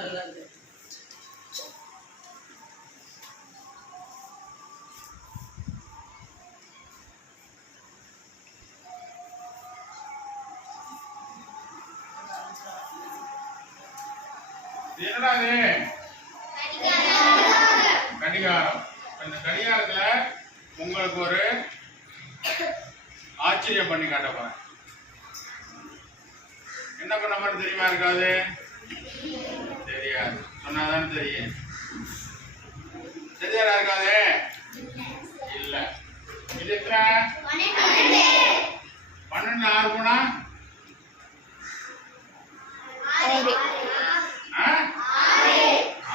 நல்லா இருக்கு. என்னடா இது? கடிகாரம். இந்த கடிகாரத்துல உங்களுக்கு ஒரு ஆச்சரியம் பண்ணி காட்ட போறேன். என்ன பண்ண மட்டும் தெரியுமா இருக்காது? தெரியாது. சொன்னாதான் தெரியும். தெரியாதா இருக்காது? இல்ல. இது எத்தனை? 12 6 போனா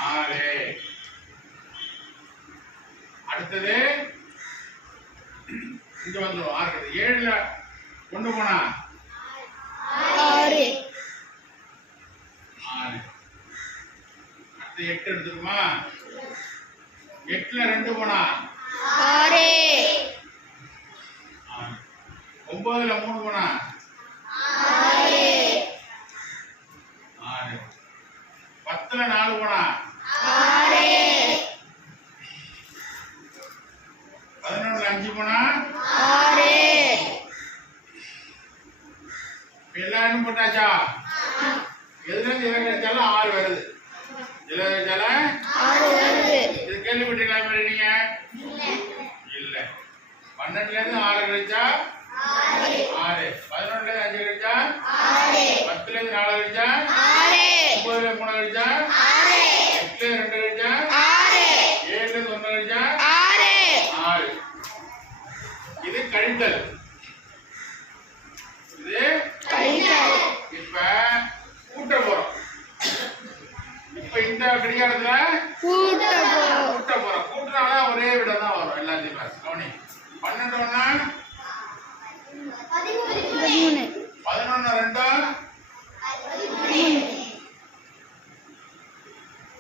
6. அடுத்தது இங்க வந்துடும். 6 7ல கொண்டு போனா 6. அடுத்து 8 எடுத்துக்குமா? 8ல 2 போனா 6. 9ல 3 போனா 6. 10ல 4 போனா 6. 11ல 5 போனா 6. எல்லாரும் போட்டாச்சா? எதுல எதை கிடைச்சாலும் 6 வருது. எதுல கிடைச்சாலும் 6 வருது. இது கேள்விப்பட்டீங்களா நீங்க? இல்ல. 12ல இருந்து 6 கிடைச்சா 6. 11ல இருந்து 5 கிடைச்சா 6. 10ல இருந்து 4 கிடைச்சா 6. 9ல 3 கிடைச்சா 6. 8ல 2 கிடைச்சா 6. 7ல 1 கிடைச்சா 6. இது கழித்தல். இது கழித்தல். இப்ப கூட்ட போறோம். இப்ப இந்த கடிகாரத்துல கூட்ட போறோம். கூட்டினால ஒரே விட தான் வரும் எல்லாத்தையும். கவனி. 12 1 13. 11 2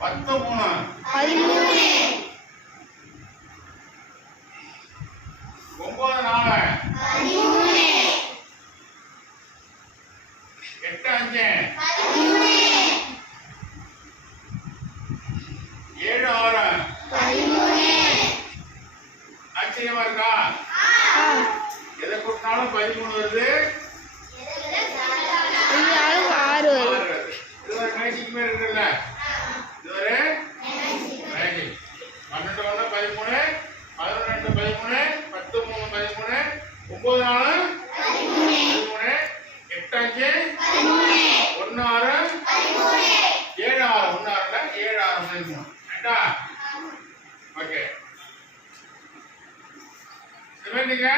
10 3 13. 9 4 13. 8 5 7 6 13. ஆச்சரியமா இருக்கா? எதை கூட்டினாலும் 13 வருது. இது அளவு 6 வருது. வருது. இது ஒரு மேஜிக் மாதிரி இருக்குல்ல? இது ஒரு மேஜிக். 12 1 13 11 2 13 10 3 13 9 4 13 8 5 1 6 7 6 1 6 7 6 13. ரைட்டா? ஓகே. இது நீங்க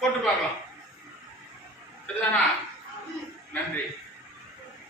போட்டு பார்க்கலாம். சரிதானா? நன்றி.